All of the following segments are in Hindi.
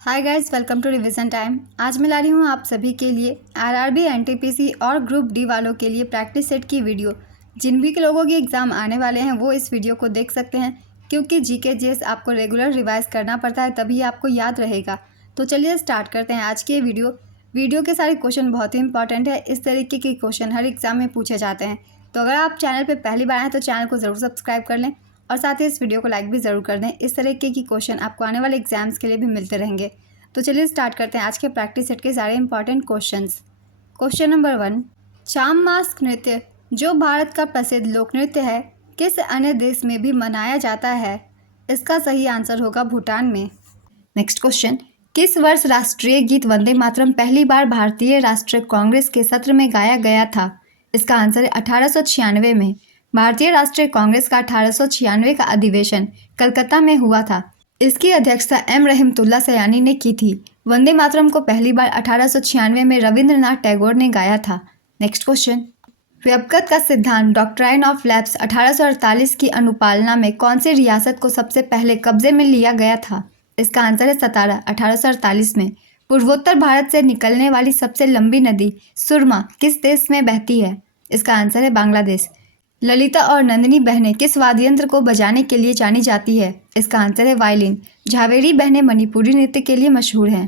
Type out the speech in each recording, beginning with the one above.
Hi guys, welcome to revision time. आज मैं ला रही हूँ आप सभी के लिए आरआरबी, एनटीपीसी और ग्रुप डी वालों के लिए प्रैक्टिस सेट की वीडियो। जिन भी लोगों के एग्ज़ाम आने वाले हैं वो इस वीडियो को देख सकते हैं, क्योंकि जीके जीएस आपको रेगुलर रिवाइज करना पड़ता है, तभी आपको याद रहेगा। तो चलिए स्टार्ट करते हैं आज की ये वीडियो के सारे क्वेश्चन बहुत ही इंपॉर्टेंट है। इस तरीके के क्वेश्चन हर एग्ज़ाम में पूछे जाते हैं। तो अगर आप चैनल पर पहली बार आए तो चैनल को ज़रूर सब्सक्राइब कर लें और साथ ही इस वीडियो को लाइक भी ज़रूर कर दें। इस तरीके की क्वेश्चन आपको आने वाले एग्जाम्स के लिए भी मिलते रहेंगे। तो चलिए स्टार्ट करते हैं आज के प्रैक्टिस सेट के सारे इंपॉर्टेंट क्वेश्चंस। क्वेश्चन नंबर 1, चाम मास्क नृत्य जो भारत का प्रसिद्ध लोक नृत्य है, किस अन्य देश में भी मनाया जाता है? इसका सही आंसर होगा भूटान में। नेक्स्ट क्वेश्चन, किस वर्ष राष्ट्रीय गीत वंदे मातरम पहली बार भारतीय राष्ट्रीय कांग्रेस के सत्र में गाया गया था? इसका आंसर है 1896 में। भारतीय राष्ट्रीय कांग्रेस का 1896 का अधिवेशन कलकत्ता में हुआ था। इसकी अध्यक्षता एम रहमतुल्लाह सयानी ने की थी। वंदे मातरम को पहली बार 1896 में रविंद्रनाथ टैगोर ने गाया था। नेक्स्ट क्वेश्चन, व्यपगत का सिद्धांत डॉक्ट्राइन ऑफ लैप्स 1848 की अनुपालना में कौन सी रियासत को सबसे पहले कब्जे में लिया गया था? इसका आंसर है सतारा 1848 में। पूर्वोत्तर भारत से निकलने वाली सबसे लंबी नदी सुरमा किस देश में बहती है? इसका आंसर है बांग्लादेश। ललिता और नंदिनी बहनें किस वाद्य यंत्र को बजाने के लिए जानी जाती है? इसका आंसर है वायलिन। झावेरी बहनें मणिपुरी नृत्य के लिए मशहूर हैं।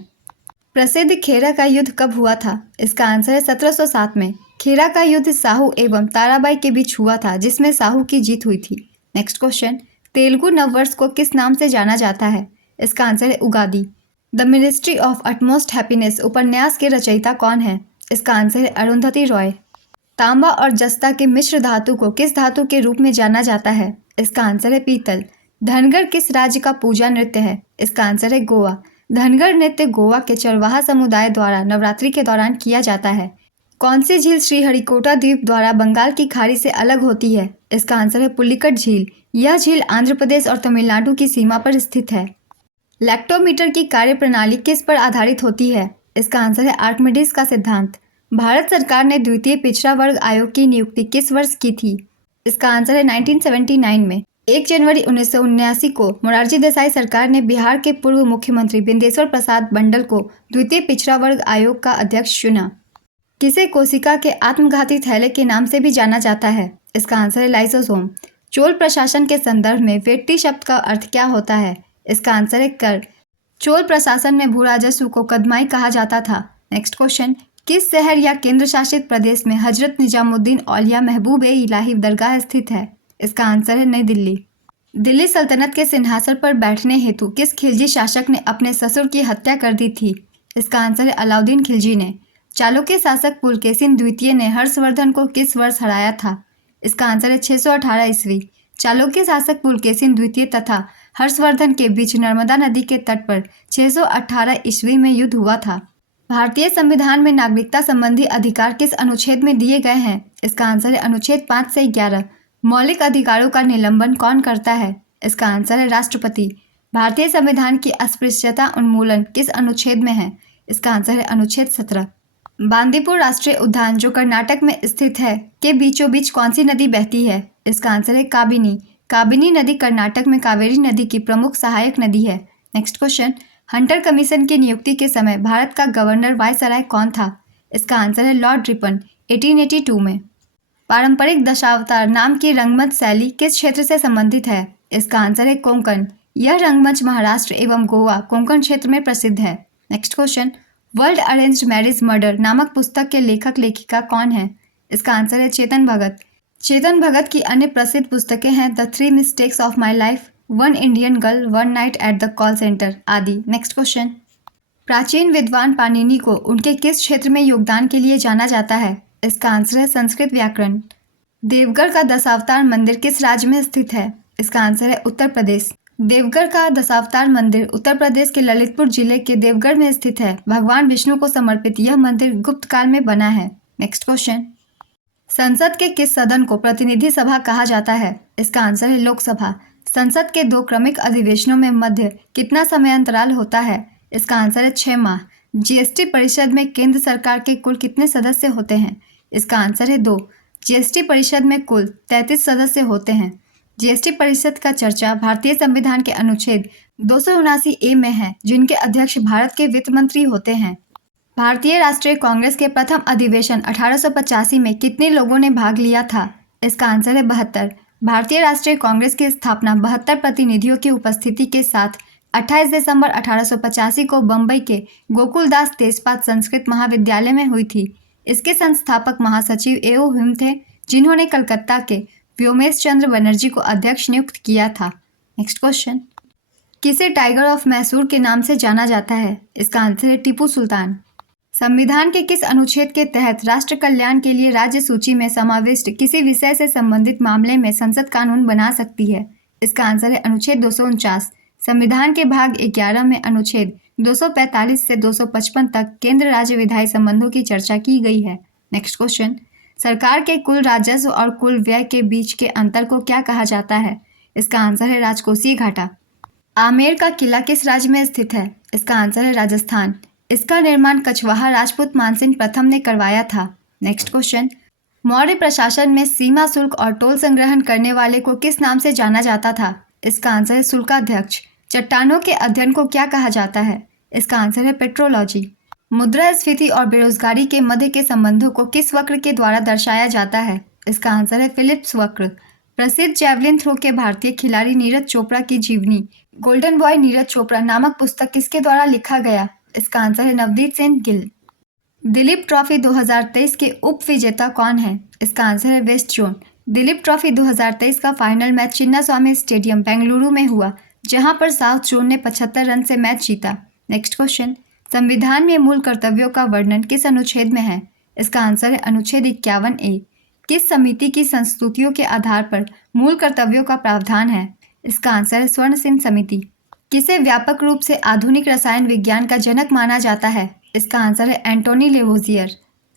प्रसिद्ध खेरा का युद्ध कब हुआ था? इसका आंसर है 1707 में। खेरा का युद्ध साहू एवं ताराबाई के बीच हुआ था, जिसमें साहू की जीत हुई थी। नेक्स्ट क्वेश्चन, तेलुगु नववर्ष को किस नाम से जाना जाता है? इसका आंसर है Ugadi. The ministry of utmost happiness उपन्यास के रचयिता कौन है? इसका आंसर है अरुंधति रॉय। तांबा और जस्ता के मिश्र धातु को किस धातु के रूप में जाना जाता है? इसका आंसर है पीतल। धनगर किस राज्य का पूजा नृत्य है? इसका आंसर है गोवा। धनगर नृत्य गोवा के चरवाहा समुदाय द्वारा नवरात्रि के दौरान किया जाता है। कौन सी झील श्रीहरिकोटा द्वीप द्वारा बंगाल की खाड़ी से अलग होती है? इसका आंसर है पुलिकट झील। यह झील आंध्र प्रदेश और तमिलनाडु की सीमा पर स्थित है। लैक्टोमीटर की कार्यप्रणाली किस पर आधारित होती है? इसका आंसर है आर्किमिडीज का सिद्धांत। भारत सरकार ने द्वितीय पिछड़ा वर्ग आयोग की नियुक्ति किस वर्ष की थी? इसका आंसर है 1979 में। 1 जनवरी 1979 को मोरारजी देसाई सरकार ने बिहार के पूर्व मुख्यमंत्री बिंदेश्वर प्रसाद मंडल को द्वितीय पिछड़ा वर्ग आयोग का अध्यक्ष चुना। किसे कोशिका के आत्मघाती थैले के नाम से भी जाना जाता है? इसका आंसर है लाइसोसोम। चोल प्रशासन के संदर्भ में वेट्टी शब्द का अर्थ क्या होता है? इसका आंसर है कर। चोल प्रशासन में भू राजस्व को कदमाई कहा जाता था। नेक्स्ट क्वेश्चन, किस शहर या केंद्र शासित प्रदेश में हजरत निजामुद्दीन औलिया महबूब ए इलाही दरगाह स्थित है? इसका आंसर है नई दिल्ली। दिल्ली सल्तनत के सिंहासन पर बैठने हेतु किस खिलजी शासक ने अपने ससुर की हत्या कर दी थी? इसका आंसर है अलाउद्दीन खिलजी ने। चालुक्य शासक पुलकेशिन द्वितीय ने हर्षवर्धन को किस वर्ष हराया था? इसका आंसर है 618 ईस्वी। चालुक्य शासक पुलकेशिन द्वितीय तथा हर्षवर्धन के बीच नर्मदा नदी के तट पर 618 ईस्वी में युद्ध हुआ था। भारतीय संविधान में नागरिकता संबंधी अधिकार किस अनुच्छेद में दिए गए हैं? इसका आंसर है अनुच्छेद 5 से 11। मौलिक अधिकारों का निलंबन कौन करता है? इसका आंसर है राष्ट्रपति। भारतीय संविधान की अस्पृश्यता उन्मूलन किस अनुच्छेद में है? इसका आंसर है अनुच्छेद 17। बांदीपुर राष्ट्रीय उद्यान जो कर्नाटक में स्थित है के बीचों बीच कौन सी नदी बहती है? इसका आंसर है काबिनी। काबिनी नदी कर्नाटक में कावेरी नदी की प्रमुख सहायक नदी है। नेक्स्ट क्वेश्चन, हंटर कमीशन की नियुक्ति के समय भारत का गवर्नर वायसराय कौन था? इसका आंसर है लॉर्ड रिपन 1882 में। पारंपरिक दशावतार नाम की रंगमंच शैली किस क्षेत्र से संबंधित है? इसका आंसर है कोंकण। यह रंगमंच महाराष्ट्र एवं गोवा कोंकण क्षेत्र में प्रसिद्ध है। Next question, world arranged marriage murder नामक पुस्तक के लेखक लेखिका कौन है? इसका आंसर है चेतन भगत। चेतन भगत की अन्य प्रसिद्ध पुस्तकें हैं the 3 mistakes of my life, one Indian girl, one night at the call centre आदि। नेक्स्ट क्वेश्चन, प्राचीन विद्वान पाणिनि को उनके किस क्षेत्र में योगदान के लिए जाना जाता है? इसका आंसर है संस्कृत व्याकरण। देवगढ़ का दशावतार मंदिर किस राज्य में स्थित है? इसका आंसर है उत्तर प्रदेश। देवगढ़ का दशावतार मंदिर उत्तर प्रदेश के ललितपुर जिले के देवगढ़ में स्थित है। भगवान विष्णु को समर्पित यह मंदिर गुप्त काल में बना है। नेक्स्ट क्वेश्चन, संसद के किस सदन को प्रतिनिधि सभा कहा जाता है? इसका आंसर है लोकसभा। संसद के 2 क्रमिक अधिवेशनों में मध्य कितना समय अंतराल होता है? इसका आंसर है 6 माह। जीएसटी परिषद में केंद्र सरकार के कुल कितने सदस्य होते हैं? इसका आंसर है 2। जीएसटी परिषद में कुल 33 सदस्य होते हैं। जीएसटी परिषद का चर्चा भारतीय संविधान के अनुच्छेद 279A में है, जिनके अध्यक्ष भारत के वित्त मंत्री होते हैं। भारतीय राष्ट्रीय कांग्रेस के प्रथम अधिवेशन 1885 में कितने लोगों ने भाग लिया था? इसका आंसर है 72। भारतीय राष्ट्रीय कांग्रेस की स्थापना 72 प्रतिनिधियों की उपस्थिति के साथ 28 दिसंबर 1885 को बम्बई के गोकुलदास तेजपात संस्कृत महाविद्यालय में हुई थी। इसके संस्थापक महासचिव ए.ओ. हुम थे, जिन्होंने कलकत्ता के व्योमेश चंद्र बनर्जी को अध्यक्ष नियुक्त किया था। नेक्स्ट क्वेश्चन, किसे टाइगर ऑफ मैसूर के नाम से जाना जाता है? इसका आंसर है टीपू सुल्तान। संविधान के किस अनुच्छेद के तहत राष्ट्र कल्याण के लिए राज्य सूची में समाविष्ट किसी विषय से संबंधित मामले में संसद कानून बना सकती है? इसका आंसर है अनुच्छेद 249। संविधान के भाग 11 में अनुच्छेद 245 से 255 तक केंद्र राज्य विधायी संबंधों की चर्चा की गई है। नेक्स्ट क्वेश्चन, सरकार के कुल राजस्व और कुल व्यय के बीच के अंतर को क्या कहा जाता है? इसका आंसर है राजकोषीय घाटा। आमेर का किला किस राज्य में स्थित है? इसका आंसर है राजस्थान। इसका निर्माण कछवाहा राजपूत मानसिंह प्रथम ने करवाया था। नेक्स्ट क्वेश्चन, मौर्य प्रशासन में सीमा शुल्क और टोल संग्रहण करने वाले को किस नाम से जाना जाता था? इसका आंसर है शुल्काध्यक्ष। चट्टानों के अध्ययन को क्या कहा जाता है? इसका आंसर है पेट्रोलॉजी। मुद्रास्फीति और बेरोजगारी के मध्य के संबंधों को किस वक्र के द्वारा दर्शाया जाता है? इसका आंसर है फिलिप्स वक्र। प्रसिद्ध जैवलिन थ्रो के भारतीय खिलाड़ी नीरज चोपड़ा की जीवनी गोल्डन बॉय नीरज चोपड़ा नामक पुस्तक किसके द्वारा लिखा गया? इसका आंसर है नवदीप सिंह गिल। दिलीप ट्रॉफी 2023 के उप विजेता कौन है? इसका आंसर है वेस्ट जोन। दिलीप ट्रॉफी 2023 का final match Chinnaswamy stadium Bengaluru में हुआ, जहां पर साउथ जोन ने 75 रन से मैच जीता। नेक्स्ट क्वेश्चन, संविधान में मूल कर्तव्यों का वर्णन किस अनुच्छेद में है? इसका आंसर है अनुच्छेद 51A। किस समिति की संस्तुतियों के आधार पर मूल कर्तव्यों का प्रावधान है? इसका आंसर है स्वर्ण सिंह समिति। किसे व्यापक रूप से आधुनिक रसायन विज्ञान का जनक माना जाता है? इसका आंसर है एंटोनी लेवोजियर।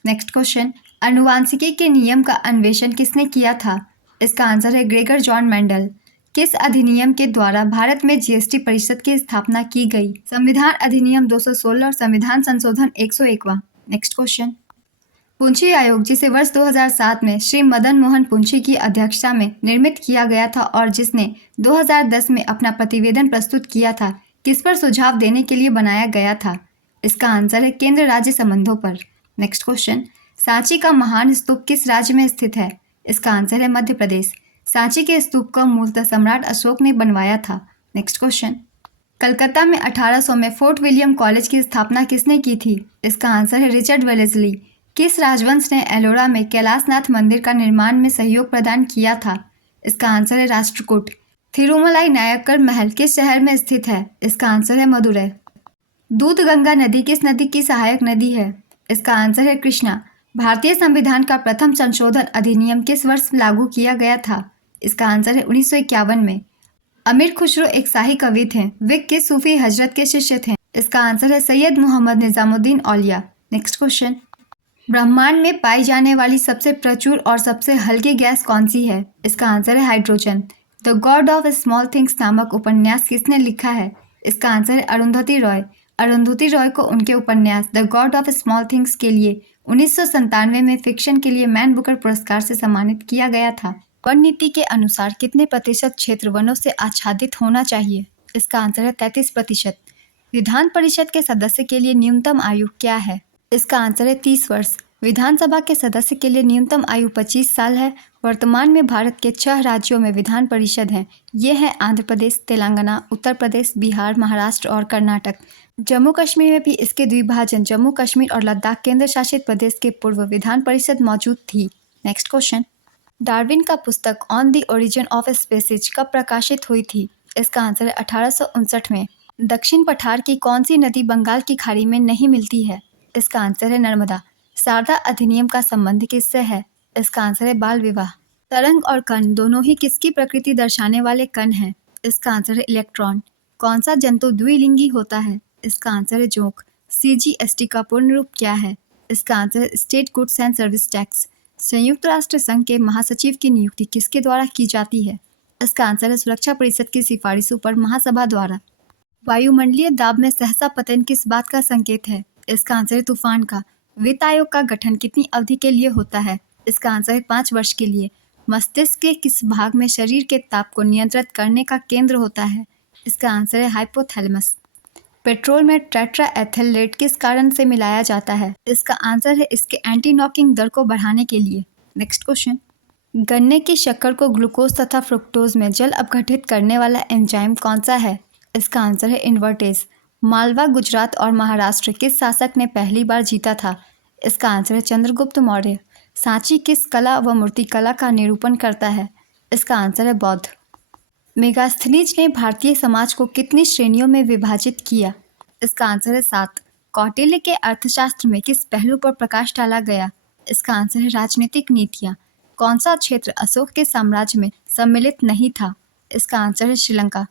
नेक्स्ट क्वेश्चन, आनुवांशिकी के नियम का अन्वेषण किसने किया था? इसका आंसर है ग्रेगर जॉन मेंडल। किस अधिनियम के द्वारा भारत में जीएसटी परिषद की स्थापना की गई? संविधान अधिनियम 216 और संविधान संशोधन 101वां। नेक्स्ट क्वेश्चन, पुंछी आयोग, जिसे वर्ष 2007 में श्री मदन मोहन पुंछी की अध्यक्षता में निर्मित किया गया था और जिसने 2010 में अपना प्रतिवेदन प्रस्तुत किया था, किस पर सुझाव देने के लिए बनाया गया था? इसका आंसर है केंद्र राज्य संबंधों पर। नेक्स्ट क्वेश्चन, सांची का महान स्तूप किस राज्य में स्थित है? इसका आंसर है मध्य प्रदेश। सांची के स्तूप को मूलतः सम्राट अशोक ने बनवाया था। नेक्स्ट क्वेश्चन, कलकत्ता में 1800 में फोर्ट विलियम कॉलेज की स्थापना किसने की थी? इसका आंसर है रिचर्ड वेलेस्ली। किस राजवंश ने एलोरा में कैलाशनाथ मंदिर का निर्माण में सहयोग प्रदान किया था? इसका आंसर है राष्ट्रकूट। थिरुमलाई नायक्कर महल किस शहर में स्थित है? इसका आंसर है मदुरै। दूधगंगा नदी किस नदी की सहायक नदी है? इसका आंसर है कृष्णा। भारतीय संविधान का प्रथम संशोधन अधिनियम किस वर्ष लागू किया गया था? इसका आंसर है 1951 में। अमीर खुसरो एक शाही कवि थे, वे किस सूफी हजरत के शिष्य थे? इसका आंसर है सैयद मोहम्मद निजामुद्दीन औलिया। नेक्स्ट क्वेश्चन, ब्रह्मांड में पाई जाने वाली सबसे प्रचुर और सबसे हल्की गैस कौन सी है? इसका आंसर है hydrogen. The God of small things नामक उपन्यास किसने लिखा है? इसका आंसर है अरुंधति रॉय। अरुंधति रॉय को उनके उपन्यास the God of small things के लिए 1997 में फिक्शन के लिए मैन बुकर पुरस्कार से सम्मानित किया गया था। वन नीति के अनुसार कितने प्रतिशत क्षेत्र वनों से आच्छादित होना चाहिए? इसका आंसर है 33%। विधान परिषद के सदस्य के लिए न्यूनतम आयु क्या है? इसका आंसर है 30 वर्ष। विधानसभा के सदस्य के लिए न्यूनतम आयु 25 साल है। वर्तमान में भारत के 6 राज्यों में विधान परिषद हैं। ये हैं आंध्र प्रदेश, तेलंगाना, उत्तर प्रदेश, बिहार, महाराष्ट्र और कर्नाटक। जम्मू कश्मीर में भी इसके द्विभाजन जम्मू कश्मीर और लद्दाख केंद्र शासित प्रदेश के पूर्व विधान परिषद मौजूद थी। नेक्स्ट क्वेश्चन, डार्विन का पुस्तक on the origin of species कब प्रकाशित हुई थी? इसका आंसर है 1859 में। दक्षिण पठार की कौन सी नदी बंगाल की खाड़ी में नहीं मिलती है? इसका आंसर है नर्मदा। शारदा अधिनियम का संबंध किससे है? इसका आंसर है बाल विवाह। तरंग और कण दोनों ही किसकी प्रकृति दर्शाने वाले कण हैं? इसका आंसर है इलेक्ट्रॉन। कौन सा जंतु द्विलिंगी होता है? इसका आंसर है जोंक। CGST का पूर्ण रूप क्या है? इसका आंसर है state goods and service tax. संयुक्त राष्ट्र संघ के महासचिव की नियुक्ति किसके द्वारा की जाती है? इसका आंसर है सुरक्षा परिषद की सिफारिशों पर महासभा द्वारा। वायुमंडलीय दाब में सहसा पतन किस बात का संकेत है? इसका आंसर है तूफान का। वित्त आयोग का गठन कितनी अवधि के लिए होता है? इसका आंसर है 5 वर्ष के लिए। मस्तिष्क के किस भाग में शरीर के ताप को नियंत्रित करने का केंद्र होता है? इसका आंसर है हाइपोथैलेमस। पेट्रोल में टेट्रा एथिलेट किस कारण से मिलाया जाता है? इसका आंसर है इसके एंटी नॉकिंग दर को बढ़ाने के लिए। नेक्स्ट क्वेश्चन, गन्ने की शक्कर को ग्लूकोज तथा फ्रुक्टोज में जल अपघटित करने वाला एंजाइम कौन सा है? इसका आंसर है इन्वर्टेज। मालवा, गुजरात और महाराष्ट्र किस शासक ने पहली बार जीता था? इसका आंसर है चंद्रगुप्त मौर्य। सांची किस कला व मूर्तिकला का निरूपण करता है? इसका आंसर है बौद्ध। मेगास्थनीज ने भारतीय समाज को कितनी श्रेणियों में विभाजित किया? इसका आंसर है 7। कौटिल्य के अर्थशास्त्र में किस पहलू पर प्रकाश डाला गया? इसका आंसर है राजनीतिक नीतियाँ। कौन सा क्षेत्र अशोक के साम्राज्य में सम्मिलित नहीं था? इसका आंसर है श्रीलंका।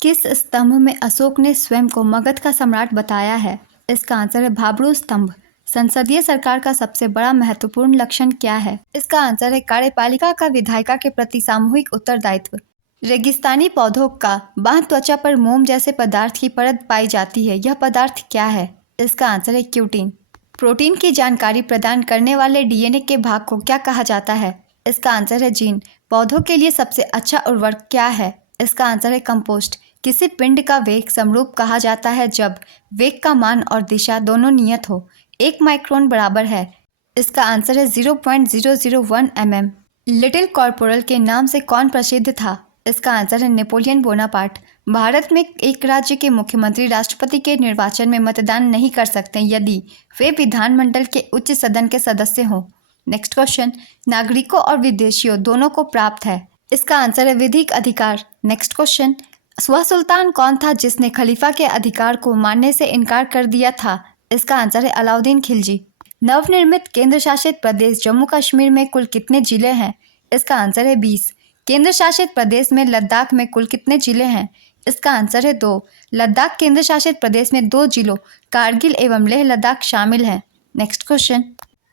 किस स्तंभ में अशोक ने स्वयं को मगध का सम्राट बताया है? इसका आंसर है भाब्रू स्तंभ। संसदीय सरकार का सबसे बड़ा महत्वपूर्ण लक्षण क्या है? इसका आंसर है कार्यपालिका का विधायिका के प्रति सामूहिक उत्तरदायित्व। रेगिस्तानी पौधों का बाह्य त्वचा पर मोम जैसे पदार्थ की परत पाई जाती है, यह पदार्थ क्या है? इसका आंसर है क्यूटिन। प्रोटीन की जानकारी प्रदान करने वाले डीएनए के भाग को क्या कहा जाता है? इसका आंसर है जीन। पौधों के लिए सबसे अच्छा उर्वरक क्या है? इसका आंसर है कंपोस्ट। किसी पिंड का वेग समरूप कहा जाता है जब वेग का मान और दिशा दोनों नियत हो। 1 माइक्रोन बराबर है। इसका आंसर है 0.001 mm। लिटिल कॉर्पोरल के नाम से कौन प्रसिद्ध था? इसका आंसर है नेपोलियन बोनापार्ट। भारत में एक राज्य के मुख्यमंत्री राष्ट्रपति के निर्वाचन में मतदान नहीं कर सकते यदि वे विधानमंडल के उच्च सदन के सदस्य हों। नेक्स्ट क्वेश्चन, नागरिकों और विदेशियों दोनों को प्राप्त है। इसका आंसर है विधिक अधिकार। नेक्स्ट क्वेश्चन, वह सुल्तान कौन था जिसने खलीफा के अधिकार को मानने से इनकार कर दिया था? इसका आंसर है अलाउद्दीन खिलजी। नवनिर्मित केंद्र शासित प्रदेश जम्मू कश्मीर में कुल कितने जिले हैं? इसका आंसर है 20। केंद्र शासित प्रदेश में लद्दाख में कुल कितने जिले हैं? इसका आंसर है 2। लद्दाख केंद्र शासित प्रदेश में 2 जिलों कारगिल एवं लेह लद्दाख शामिल हैं। Next question,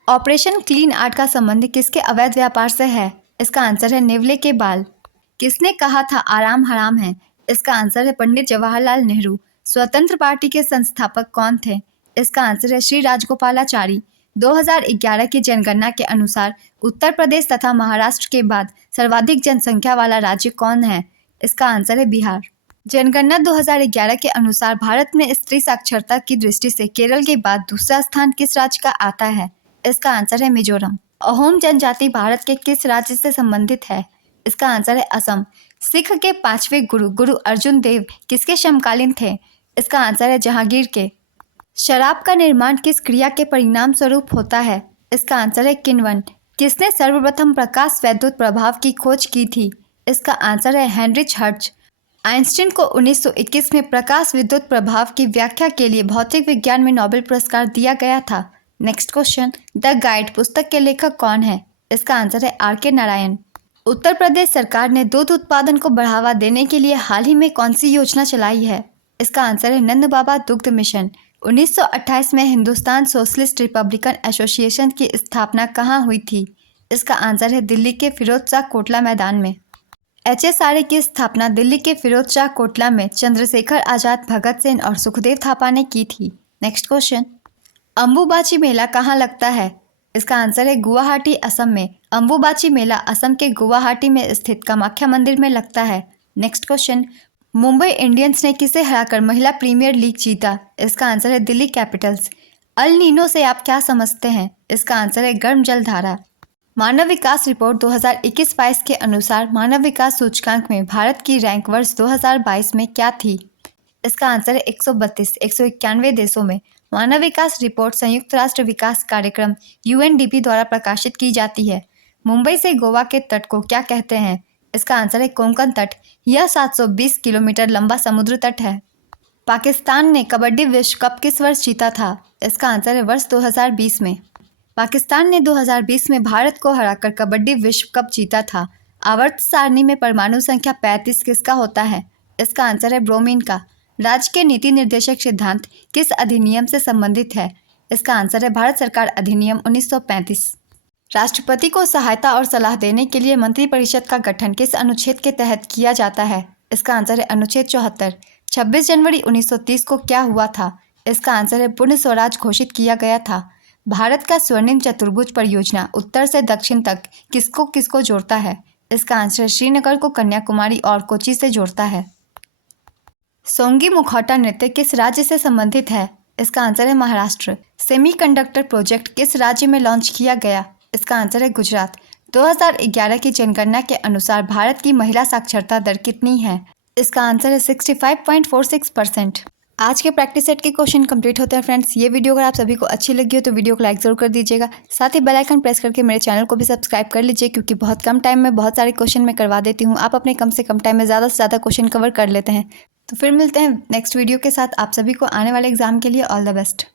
operation clean art का संबंध किसके अवैध व्यापार से है? इसका आंसर है नेवले के बाल। किसने कहा था आराम हराम है? इसका आंसर है पंडित जवाहरलाल नेहरू। स्वतंत्र पार्टी के संस्थापक कौन थे? इसका आंसर है श्री राजगोपालाचारी। 2011 की जनगणना के अनुसार उत्तर प्रदेश तथा महाराष्ट्र के बाद सर्वाधिक जनसंख्या वाला राज्य कौन है? इसका आंसर है बिहार। जनगणना 2011 के अनुसार भारत में स्त्री साक्षरता की दृष्टि से केरल के बाद दूसरा स्थान किस राज्य का आता है? इसका आंसर है मिजोरम। अहोम जनजाति भारत के किस राज्य से संबंधित है? इसका आंसर है असम। सिख के 5वें गुरु गुरु अर्जुन देव किसके समकालीन थे? इसका आंसर है जहांगीर के। शराब का निर्माण किस क्रिया के परिणाम स्वरूप होता है? इसका आंसर है किण्वन। किसने सर्वप्रथम प्रकाश वैद्युत प्रभाव की खोज की थी? इसका आंसर है हेनरिच हर्ट्ज। आइंस्टीन को 1921 में प्रकाश विद्युत प्रभाव की व्याख्या के लिए भौतिक विज्ञान में नोबेल पुरस्कार दिया गया था। नेक्स्ट क्वेश्चन, द गाइड पुस्तक के लेखक कौन है? इसका आंसर है आर.के. नारायण। उत्तर प्रदेश सरकार ने दूध उत्पादन को बढ़ावा देने के लिए हाल ही में कौन सी योजना चलाई है? इसका आंसर है नंद बाबा दुग्ध मिशन। 1928 में हिंदुस्तान सोशलिस्ट रिपब्लिकन एसोसिएशन की स्थापना कहाँ हुई थी? इसका आंसर है दिल्ली के फिरोज शाह कोटला मैदान में। HSRA की स्थापना दिल्ली के फिरोज शाह कोटला में चंद्रशेखर आजाद, भगत सिंह और सुखदेव थापा ने की थी। नेक्स्ट क्वेश्चन, अंबुबाची मेला कहाँ लगता है? इसका आंसर है गुवाहाटी, असम में। अंबुबाची मेला असम के गुवाहाटी में स्थित कामाख्या मंदिर में लगता है। नेक्स्ट क्वेश्चन, मुंबई इंडियंस ने किसे हराकर महिला प्रीमियर लीग जीता? इसका आंसर है दिल्ली कैपिटल्स। अल नीनो से आप क्या समझते हैं? इसका आंसर है गर्म जलधारा। मानव विकास रिपोर्ट 2021-22 के अनुसार मानव विकास सूचकांक में भारत की रैंक वर्ष 2022 में क्या थी? इसका आंसर है 132। 191 देशों में मानव विकास रिपोर्ट संयुक्त राष्ट्र विकास कार्यक्रम UNDP द्वारा प्रकाशित की जाती है। मुंबई से गोवा के तट को क्या कहते हैं? इसका आंसर है कोंकण तट। यह 720 किलोमीटर लंबा समुद्र तट है। पाकिस्तान ने कबड्डी विश्व कप किस वर्ष जीता था? इसका आंसर है वर्ष 2020 में। पाकिस्तान ने 2020 में भारत को हराकर कबड्डी विश्व कप जीता था। आवर्त सारणी में परमाणु संख्या 35 किसका होता है? इसका आंसर है ब्रोमीन का। राज्य के नीति निर्देशक सिद्धांत किस अधिनियम से संबंधित है? इसका आंसर है भारत सरकार अधिनियम 1935। राष्ट्रपति को सहायता और सलाह देने के लिए मंत्रिपरिषद का गठन किस अनुच्छेद के तहत किया जाता है? इसका आंसर है अनुच्छेद 74। 26 जनवरी 1930 को क्या हुआ था? इसका आंसर है पूर्ण स्वराज घोषित किया गया था। भारत का स्वर्णिम चतुर्भुज परियोजना उत्तर से दक्षिण तक किसको किसको जोड़ता है? इसका आंसर श्रीनगर को कन्याकुमारी और कोची से जोड़ता है। सोंगी मुखौटा नृत्य किस राज्य से संबंधित है? इसका आंसर है महाराष्ट्र। सेमीकंडक्टर प्रोजेक्ट किस राज्य में लॉन्च किया गया? इसका आंसर है गुजरात। 2011 की जनगणना के अनुसार भारत की महिला साक्षरता दर कितनी है? इसका आंसर है 65.46%। आज के प्रैक्टिस सेट के क्वेश्चन कंप्लीट होते हैं फ्रेंड्स। ये वीडियो अगर आप सभी को अच्छी लगी हो तो वीडियो को लाइक जरूर कर दीजिएगा। साथ ही बेल आइकन प्रेस करके मेरे चैनल को भी सब्सक्राइब कर लीजिए, क्योंकि बहुत कम टाइम में बहुत सारे क्वेश्चन मैं करवा देती हूँ। आप अपने कम से कम टाइम में ज़्यादा से ज़्यादा क्वेश्चन कवर कर लेते हैं। तो फिर मिलते हैं नेक्स्ट वीडियो के साथ। आप सभी को आने वाले एग्जाम के लिए ऑल द बेस्ट।